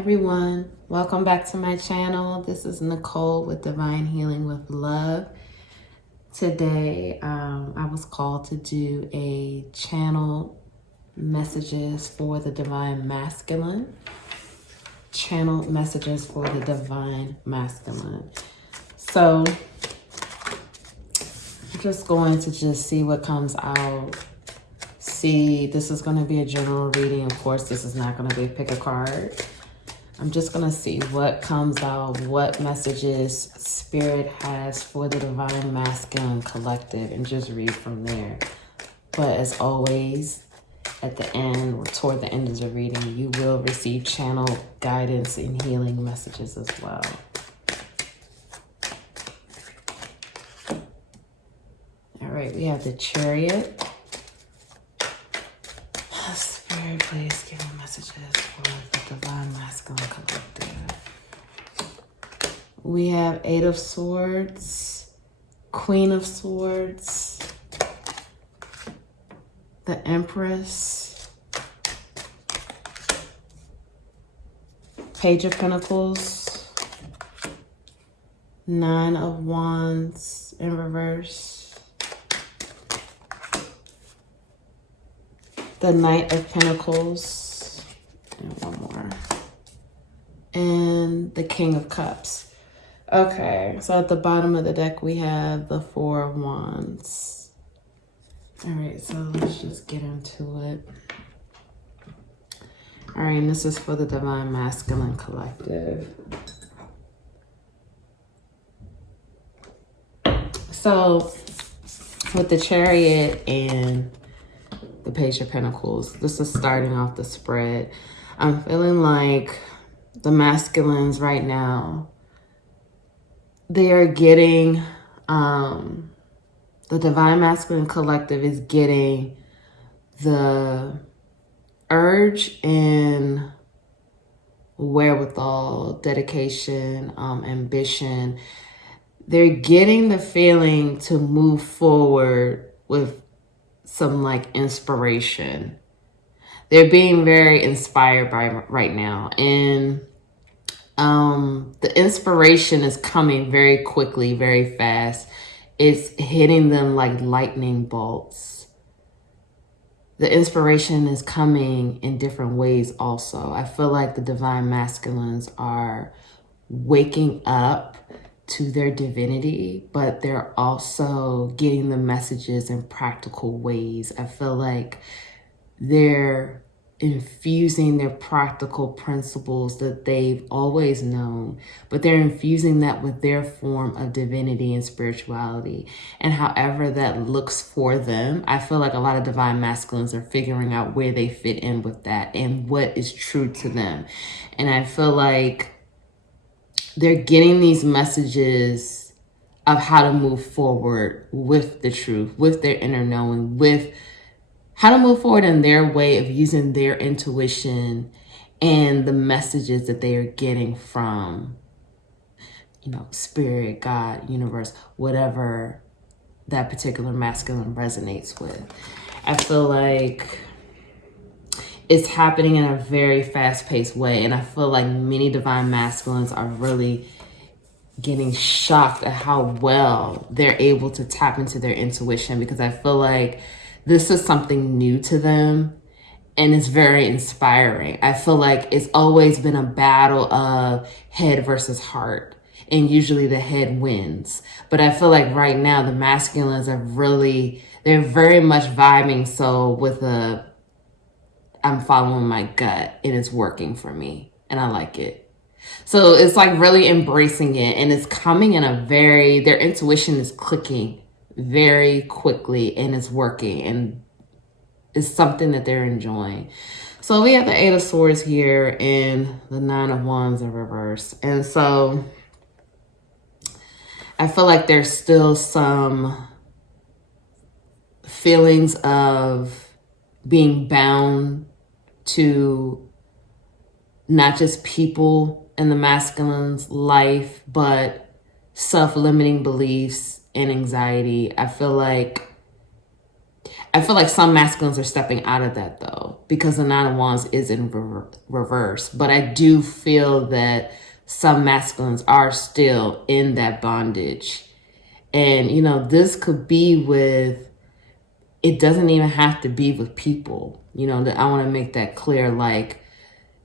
everyone, welcome back to my channel. This is Nicole with Divine Healing with Love. Today I was called to do a channel messages for the divine masculine. Channel messages for the divine masculine. So I'm just going to see what comes out. See, this is going to be a general reading. Of course, this is not going to be a pick a card. I'm just going to see what comes out, what messages Spirit has for the Divine Masculine Collective, and just read from there. But as always, at the end or toward the end of the reading, you will receive channel guidance and healing messages as well. All right, we have the Chariot. Spirit, please give me messages for the Divine Masculine Collective. We have Eight of Swords, Queen of Swords, the Empress, Page of Pentacles, Nine of Wands in reverse, the Knight of Pentacles, and one more, and the King of Cups. Okay, so at the bottom of the deck, we have the Four of Wands. All right, so let's just get into it. All right, and this is for the Divine Masculine Collective. So with the Chariot and the Page of Pentacles, this is starting off the spread. I'm feeling like the masculines right now, they are getting, the Divine Masculine Collective is getting the urge and wherewithal, dedication, ambition. They're getting the feeling to move forward with some like inspiration. They're being very inspired by right now, and the inspiration is coming very quickly, very fast. It's hitting them like lightning bolts. The inspiration is coming in different ways also. I feel like the Divine Masculines are waking up to their divinity, but they're also getting the messages in practical ways. I feel like they're infusing their practical principles that they've always known, but they're infusing that with their form of divinity and spirituality. And however that looks for them, I feel like a lot of Divine Masculines are figuring out where they fit in with that and what is true to them. And I feel like they're getting these messages of how to move forward with the truth, with their inner knowing, with how to move forward in their way of using their intuition and the messages that they are getting from, you know, Spirit, God, universe, whatever that particular masculine resonates with. I feel like it's happening in a very fast-paced way, and I feel like many Divine Masculines are really getting shocked at how well they're able to tap into their intuition, because I feel like this is something new to them, and it's very inspiring. I feel like it's always been a battle of head versus heart, and usually the head wins. But I feel like right now the masculines are really, they're very much vibing so with a, I'm following my gut and it's working for me and I like it. So it's like really embracing it, and it's coming in a very, their intuition is clicking very quickly and it's working, and it's something that they're enjoying. So we have the Eight of Swords here and the Nine of Wands in reverse. And so I feel like there's still some feelings of being bound to not just people in the masculine's life, but self-limiting beliefs and anxiety. I feel like some masculines are stepping out of that though. because the Nine of Wands is in reverse. But I do feel that some masculines are still in that bondage. And, you know, this could be with, it doesn't even have to be with people. You know, that I want to make that clear. Like,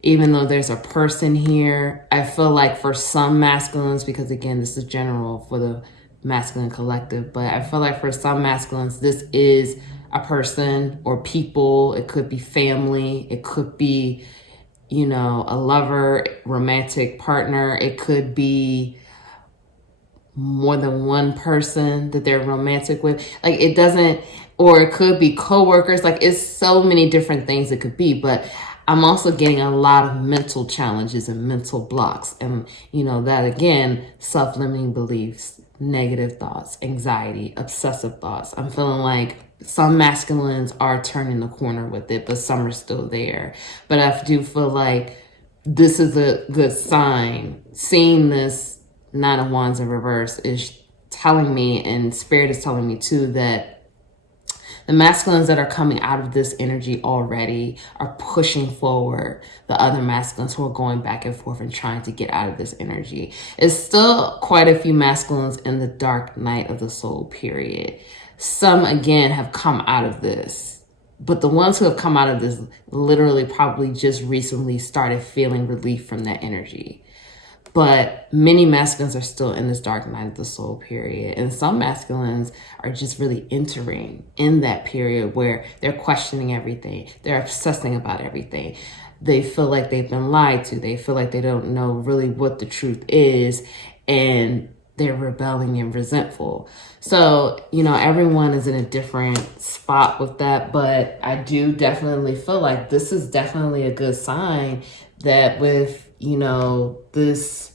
even though there's a person here, I feel like for some masculines, because again, this is general for the masculine collective, but I feel like for some masculines, this is a person or people. It could be family. It could be, you know, a lover, romantic partner. It could be more than one person that they're romantic with. Like, it doesn't, or it could be coworkers. Like, it's so many different things it could be. But I'm also getting a lot of mental challenges and mental blocks. And, you know, that again, self-limiting beliefs, negative thoughts, anxiety, obsessive thoughts. I'm feeling like some masculines are turning the corner with it, but some are still there. But I do feel like this is a good sign. Seeing this Nine of Wands in reverse is telling me, and Spirit is telling me too, that the masculines that are coming out of this energy already are pushing forward the other masculines who are going back and forth and trying to get out of this energy. It's still quite a few masculines in the dark night of the soul period. Some, again, have come out of this. But the ones who have come out of this literally probably just recently started feeling relief from that energy. But many masculines are still in this dark night of the soul period. And some masculines are just really entering in that period where they're questioning everything. They're obsessing about everything. They feel like they've been lied to. They feel like they don't know really what the truth is. And they're rebelling and resentful. So, you know, everyone is in a different spot with that. But I do definitely feel like this is definitely a good sign that with, you know, this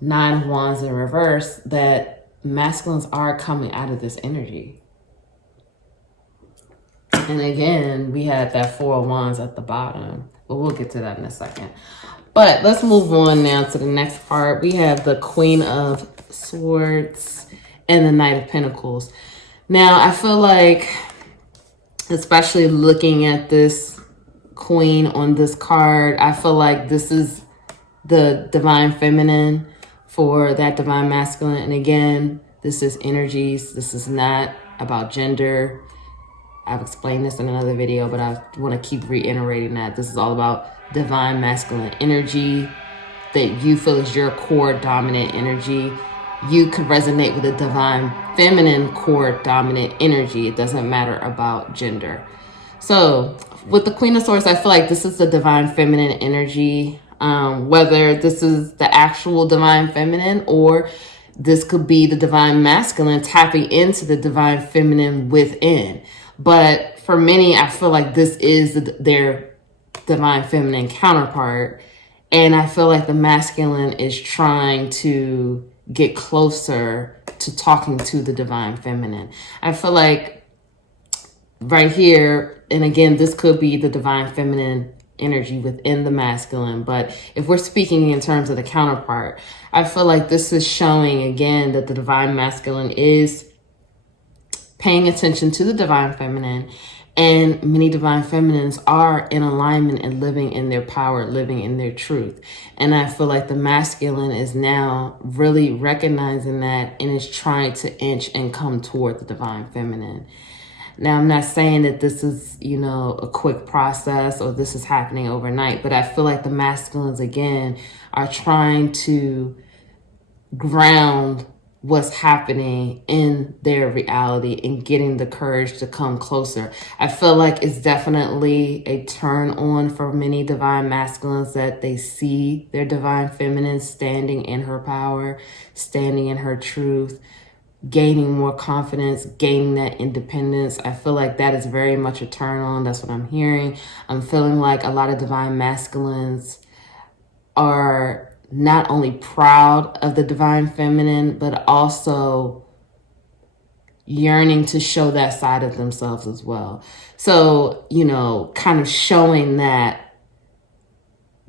Nine of Wands in reverse, that masculines are coming out of this energy. And again, we had that Four of Wands at the bottom, but we'll get to that in a second. But let's move on now to the next part. We have the Queen of Swords and the Knight of Pentacles. Now, I feel like, especially looking at this Queen on this card, I feel like this is the divine feminine for that divine masculine. And again, this is energies. This is not about gender. I've explained this in another video, but I want to keep reiterating that this is all about divine masculine energy that you feel is your core dominant energy. You could resonate with a divine feminine core dominant energy. It doesn't matter about gender. So with the Queen of Swords, I feel like this is the divine feminine energy. Whether this is the actual divine feminine or this could be the divine masculine tapping into the divine feminine within. But for many, I feel like this is their divine feminine counterpart. And I feel like the masculine is trying to get closer to talking to the divine feminine. I feel like right here, and again, this could be the divine feminine energy within the masculine, but if we're speaking in terms of the counterpart, I feel like this is showing again that the divine masculine is paying attention to the divine feminine, and many divine feminines are in alignment and living in their power, living in their truth. And I feel like the masculine is now really recognizing that and is trying to inch and come toward the divine feminine. Now, I'm not saying that this is, you know, a quick process or this is happening overnight, but I feel like the masculines, again, are trying to ground what's happening in their reality and getting the courage to come closer. I feel like it's definitely a turn on for many divine masculines that they see their divine feminine standing in her power, standing in her truth, gaining more confidence, gaining that independence. I feel like that is very much a turn on. That's what I'm hearing. I'm feeling like a lot of divine masculines are not only proud of the divine feminine, but also yearning to show that side of themselves as well. So, you know, kind of showing that,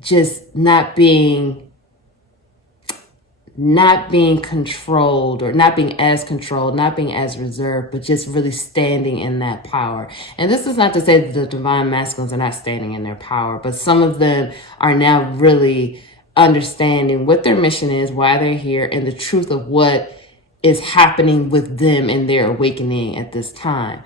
just not being not being controlled, or not being as controlled, not being as reserved, but just really standing in that power. And this is not to say that the divine masculines are not standing in their power, but some of them are now really understanding what their mission is, why they're here, and the truth of what is happening with them in their awakening at this time.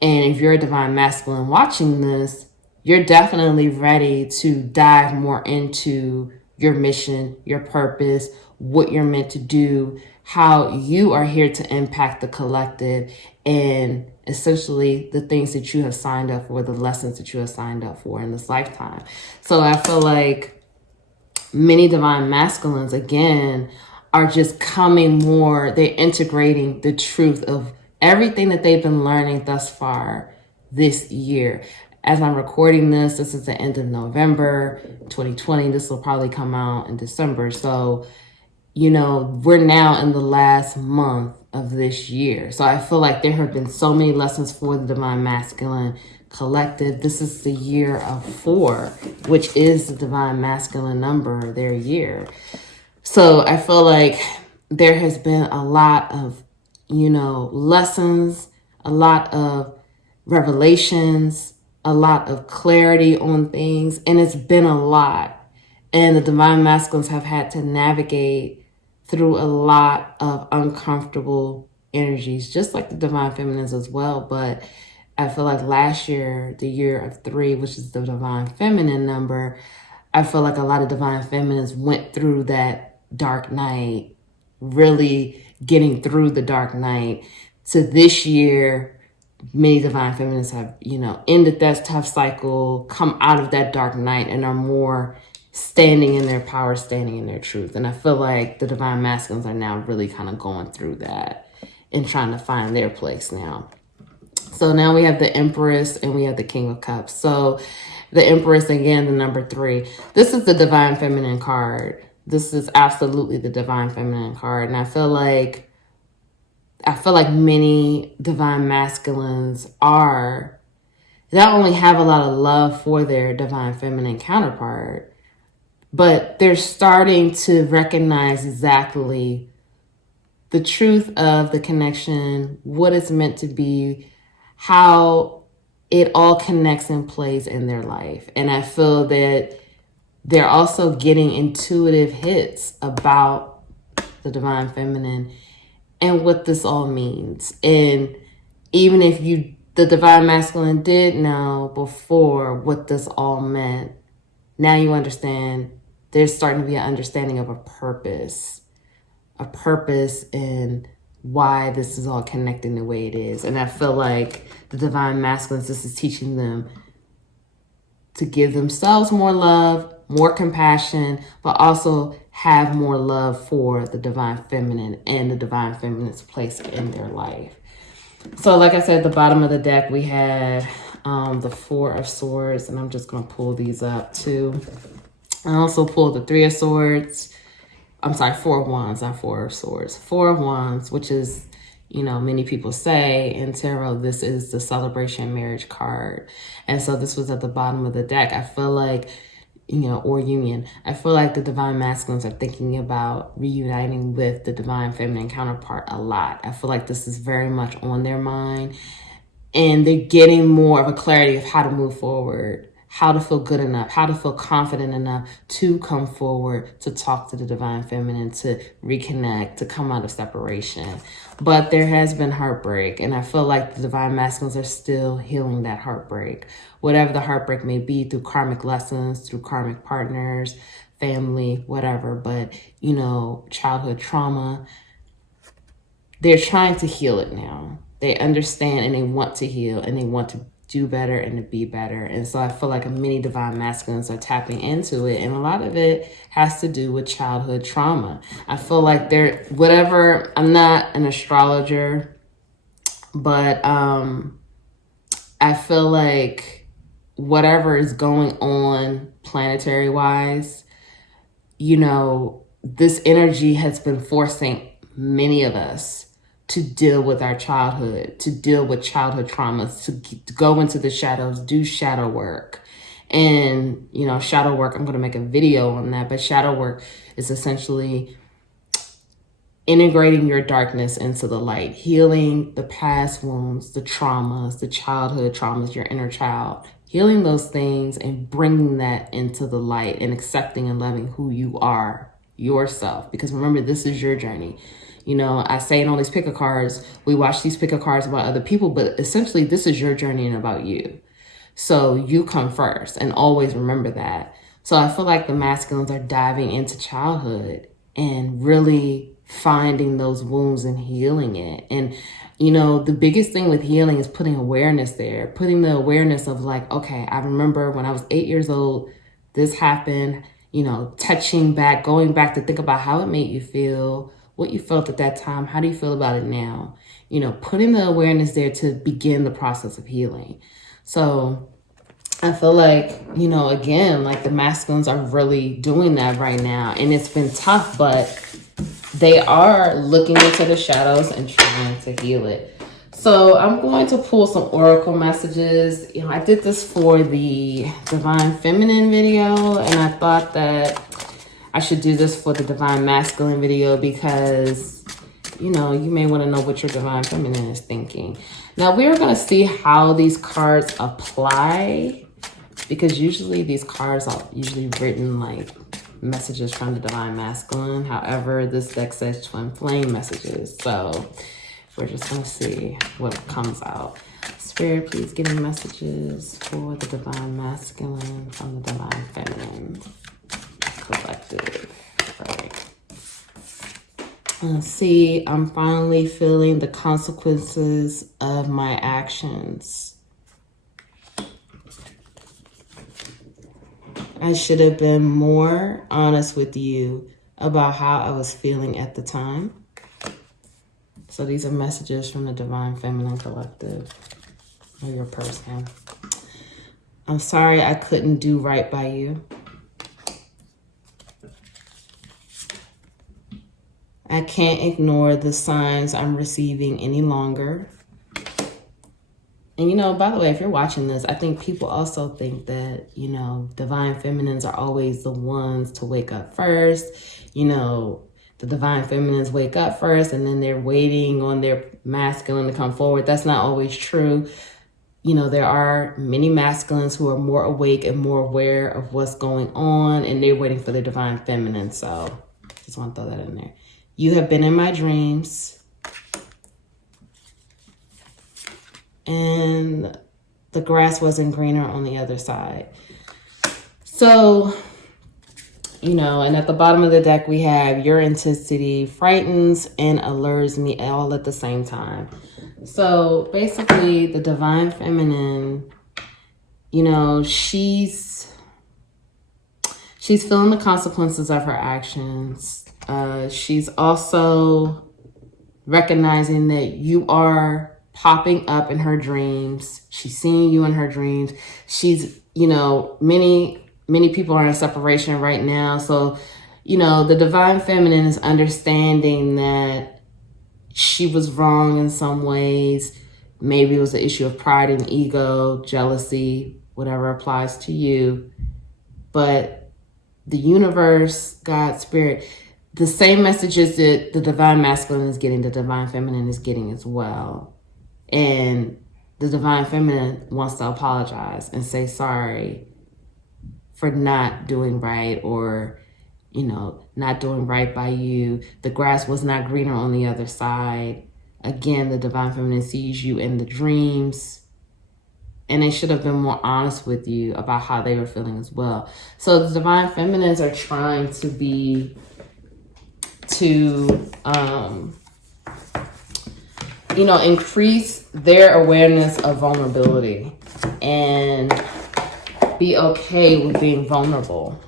And if you're a divine masculine watching this, you're definitely ready to dive more into your mission, your purpose, what you're meant to do, how you are here to impact the collective, and essentially the things that you have signed up for, the lessons that you have signed up for in this lifetime. So I feel like many divine masculines, again, are just coming more, they're integrating the truth of everything that they've been learning thus far this year. As I'm recording this is the end of November 2020. This will probably come out in December. So, we're now in the last month of this year. So I feel like there have been so many lessons for the divine masculine collective. This is the year of 4, which is the divine masculine number, their year. So I feel like there has been a lot of, lessons, a lot of revelations, a lot of clarity on things, and it's been a lot. And the divine masculines have had to navigate through a lot of uncomfortable energies, just like the divine feminines as well. But I feel like last year, the year of 3, which is the divine feminine number, I feel like a lot of divine feminines went through that dark night, really getting through the dark night. To this year, many divine feminines have, ended that tough cycle, come out of that dark night, and are more standing in their power, standing in their truth. And I feel like the divine masculines are now really kind of going through that and trying to find their place now. So now we have the Empress and we have the King of Cups. So the Empress, again, the number 3. This is the divine feminine card. This is absolutely the divine feminine card. And I feel like many divine masculines not only have a lot of love for their divine feminine counterpart, but they're starting to recognize exactly the truth of the connection, what it's meant to be, how it all connects and plays in their life. And I feel that they're also getting intuitive hits about the divine feminine and what this all means. And even if the divine masculine did know before what this all meant, now you understand there's starting to be an understanding of a purpose and why this is all connecting the way it is. And I feel like the divine masculines, this is teaching them to give themselves more love, more compassion, but also have more love for the divine feminine and the divine feminine's place in their life. So like I said, at the bottom of the deck, we had the 4 of Swords, and I'm just going to pull these up too. I also pulled the 3 of Swords. I'm sorry, 4 of Wands, not 4 of Swords. 4 of Wands, which is, many people say in tarot, this is the celebration marriage card. And so this was at the bottom of the deck. I feel like, or union. I feel like the divine masculines are thinking about reuniting with the divine feminine counterpart a lot. I feel like this is very much on their mind. And they're getting more of a clarity of how to move forward, how to feel good enough, how to feel confident enough to come forward, to talk to the divine feminine, to reconnect, to come out of separation. But there has been heartbreak, and I feel like the divine masculines are still healing that heartbreak. Whatever the heartbreak may be, through karmic lessons, through karmic partners, family, whatever. But, childhood trauma, they're trying to heal it now. They understand and they want to heal and they want to do better and to be better. And so I feel like many divine masculines are tapping into it. And a lot of it has to do with childhood trauma. I feel like I'm not an astrologer, but I feel like whatever is going on planetary wise, this energy has been forcing many of us to deal with our childhood, to deal with childhood traumas, to go into the shadows, do shadow work. And, shadow work, I'm going to make a video on that, but shadow work is essentially integrating your darkness into the light, healing the past wounds, the traumas, the childhood traumas, your inner child, healing those things and bringing that into the light and accepting and loving who you are, yourself. Because remember, this is your journey. You know, I say in all these pick a cards, we watch these pick a cards about other people, but essentially this is your journey and about you. So you come first, and always remember that. So I feel like the masculines are diving into childhood and really finding those wounds and healing it. And, you know, the biggest thing with healing is putting awareness there, putting the awareness of like, okay, I remember when I was 8 years old, this happened, you know, touching back, going back to think about how it made you feel, what you felt at that time. How do you feel about it now? You know, putting the awareness there to begin the process of healing. So I feel like, you know, again, like the masculines are really doing that right now. And it's been tough, but they are looking into the shadows and trying to heal it. So I'm going to pull some oracle messages. You know, I did this for the Divine Feminine video, and I thought that I should do this for the Divine Masculine video because, you know, you may want to know what your Divine Feminine is thinking. Now, we're going to see how these cards apply, because usually these cards are usually written like messages from the Divine Masculine. However, this deck says twin flame messages. So we're just going to see what comes out. Spirit, please give me messages for the Divine Masculine from the Divine Feminine collective. Right. Let's see. I'm finally feeling the consequences of my actions. I should have been more honest with you about how I was feeling at the time. So these are messages from the Divine Feminine Collective or your person. I'm sorry I couldn't do right by you. I can't ignore the signs I'm receiving any longer. And, you know, by the way, if you're watching this, I think people also think that, you know, Divine Feminines are always the ones to wake up first. You know, the Divine Feminines wake up first and then they're waiting on their masculine to come forward. That's not always true. You know, there are many masculines who are more awake and more aware of what's going on, and they're waiting for their Divine Feminine. So just want to throw that in there. You have been in my dreams. And the grass wasn't greener on the other side. So, you know, and at the bottom of the deck, we have your intensity frightens and allures me all at the same time. So basically, the Divine Feminine, you know, she's feeling the consequences of her actions. She's also recognizing that you are popping up in her dreams. She's seeing you in her dreams. She's, you know, many people are in separation right now. So, you know, the Divine Feminine is understanding that she was wrong in some ways. Maybe it was an issue of pride and ego, jealousy, whatever applies to you. But the universe, God, Spirit, the same messages that the Divine Masculine is getting, the Divine Feminine is getting as well. And the Divine Feminine wants to apologize and say sorry for not doing right, or, you know, not doing right by you. The grass was not greener on the other side. Again, the Divine Feminine sees you in the dreams, and they should have been more honest with you about how they were feeling as well. So the Divine Feminines are trying to you know, increase their awareness of vulnerability and be okay with being vulnerable.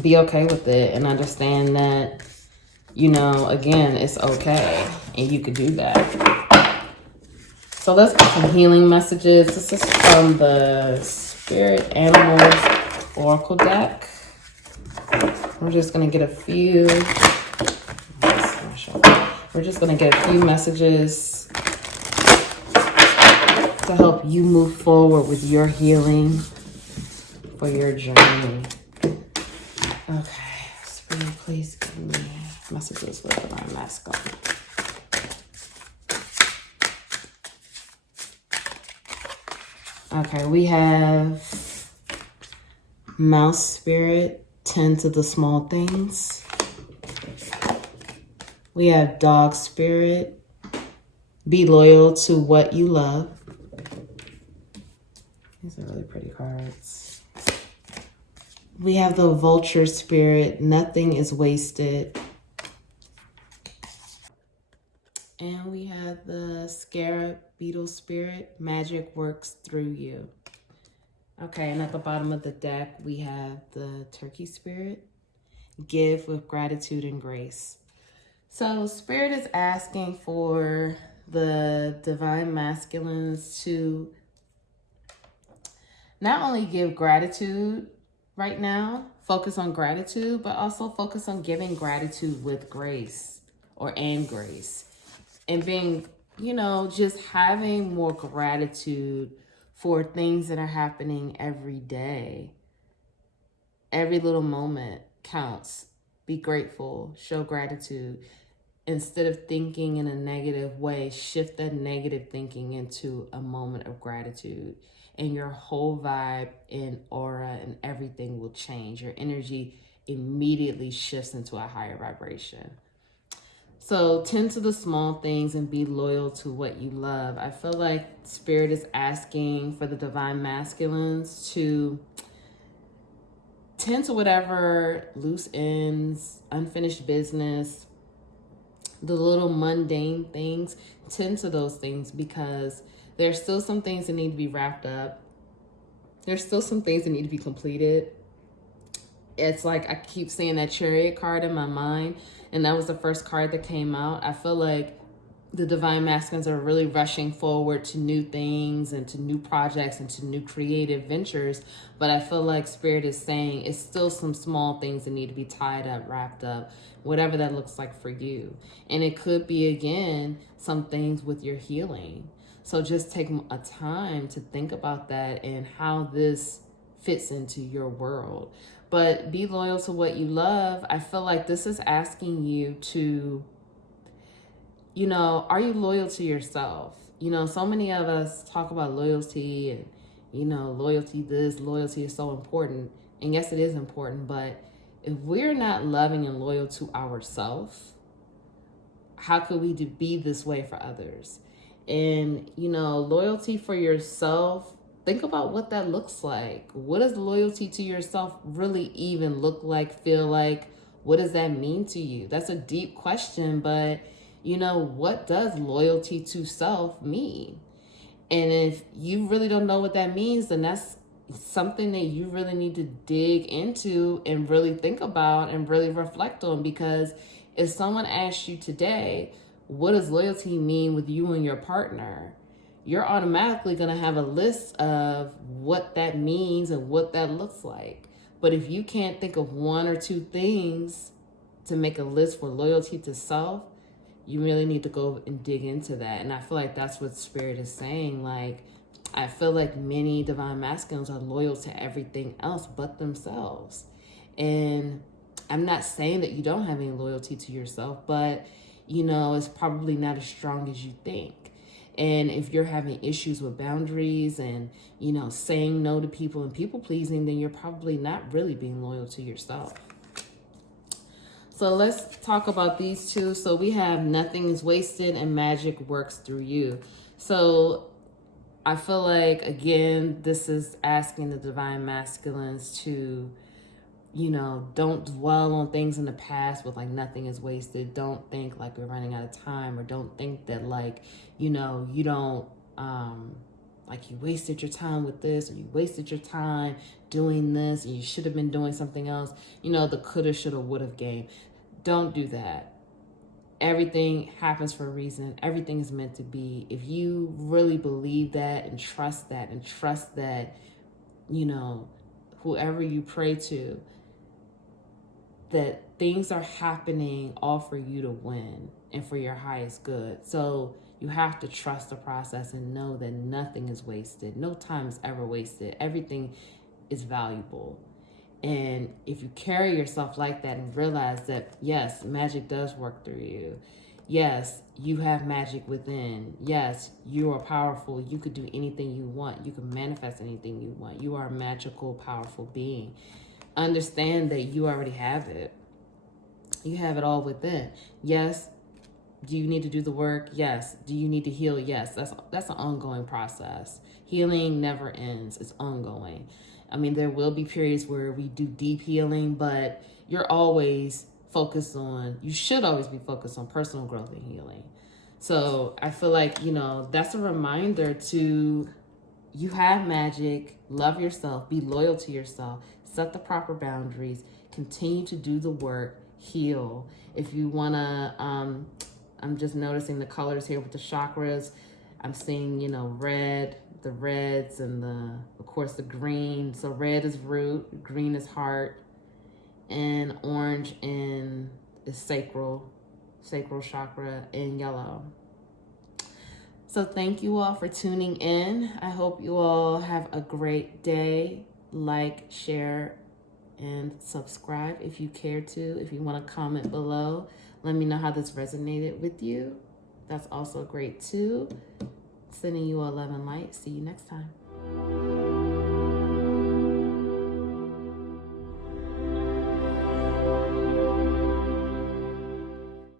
Be okay with it and understand that, you know, again, it's okay and you could do that. So let's get some healing messages. This is from the Spirit Animals Oracle deck. We're just going to get a few. We're just going to get a few messages to help you move forward with your healing for your journey. Okay, Spirit, please give me messages for divine masculine. Okay, we have mouse spirit, tend to the small things. We have dog spirit, be loyal to what you love. These are really pretty cards. We have the vulture spirit, nothing is wasted. And we have the scarab beetle spirit, magic works through you. Okay, and at the bottom of the deck, we have the turkey spirit, give with gratitude and grace. So spirit is asking for the divine masculines to not only give gratitude right now, focus on gratitude, but also focus on giving gratitude with grace and grace. And being, just having more gratitude for things that are happening every day. Every little moment counts. Be grateful, show gratitude. Instead of thinking in a negative way, shift that negative thinking into a moment of gratitude. And your whole vibe and aura and everything will change. Your energy immediately shifts into a higher vibration. So tend to the small things and be loyal to what you love. I feel like spirit is asking for the divine masculines to tend to whatever loose ends, unfinished business, the little mundane things. Tend to those things because there's still some things that need to be wrapped up. There's still some things that need to be completed. It's like I keep seeing that Chariot card in my mind, and that was the first card that came out. I feel like the divine masculines are really rushing forward to new things and to new projects and to new creative ventures. But I feel like spirit is saying it's still some small things that need to be tied up, wrapped up, whatever that looks like for you. And it could be, again, some things with your healing. So just take a time to think about that and how this fits into your world. But be loyal to what you love. I feel like this is asking you to, are you loyal to yourself? So many of us talk about loyalty and, loyalty this, loyalty is so important. And yes, it is important. But if we're not loving and loyal to ourselves, how could we be this way for others? And, loyalty for yourself, think about what that looks like. What does loyalty to yourself really even look like, feel like? What does that mean to you? That's a deep question, but, what does loyalty to self mean? And if you really don't know what that means, then that's something that you really need to dig into and really think about and really reflect on. Because if someone asks you today, what does loyalty mean with you and your partner? You're automatically going to have a list of what that means and what that looks like. But if you can't think of one or two things to make a list for loyalty to self, you really need to go and dig into that. And I feel like that's what spirit is saying. Like, I feel like many divine masculines are loyal to everything else but themselves. And I'm not saying that you don't have any loyalty to yourself, but it's probably not as strong as you think. And if you're having issues with boundaries and, saying no to people and people pleasing, then you're probably not really being loyal to yourself. So let's talk about these two. So we have nothing is wasted and magic works through you. So I feel like, again, this is asking the divine masculines to, don't dwell on things in the past with like nothing is wasted. Don't think like we're running out of time, or don't think that like, you don't, like you wasted your time with this, or you wasted your time doing this, and you should have been doing something else. The coulda, shoulda, woulda game. Don't do that. Everything happens for a reason. Everything is meant to be. If you really believe that and trust that, whoever you pray to, that things are happening all for you to win and for your highest good. So you have to trust the process and know that nothing is wasted. No time is ever wasted. Everything is valuable. And if you carry yourself like that and realize that, yes, magic does work through you. Yes, you have magic within. Yes, you are powerful. You could do anything you want. You can manifest anything you want. You are a magical, powerful being. Understand that you already have it. You have it all within. Yes, do you need to do the work? Yes. Do you need to heal? Yes. That's an ongoing process. Healing never ends. It's ongoing. I mean, there will be periods where we do deep healing, but you're always focused on, you should always be focused on personal growth and healing. So I feel like, that's a reminder to, you have magic, love yourself, be loyal to yourself, set the proper boundaries, continue to do the work, heal. If you want to, I'm just noticing the colors here with the chakras. I'm seeing, red, the reds, and of course, the green. So red is root, green is heart, and orange is sacral chakra, and yellow. So thank you all for tuning in. I hope you all have a great day. Like, share, and subscribe if you care to. If you want to comment below, let me know how this resonated with you. That's also great too. Sending you all love and light. See you next time.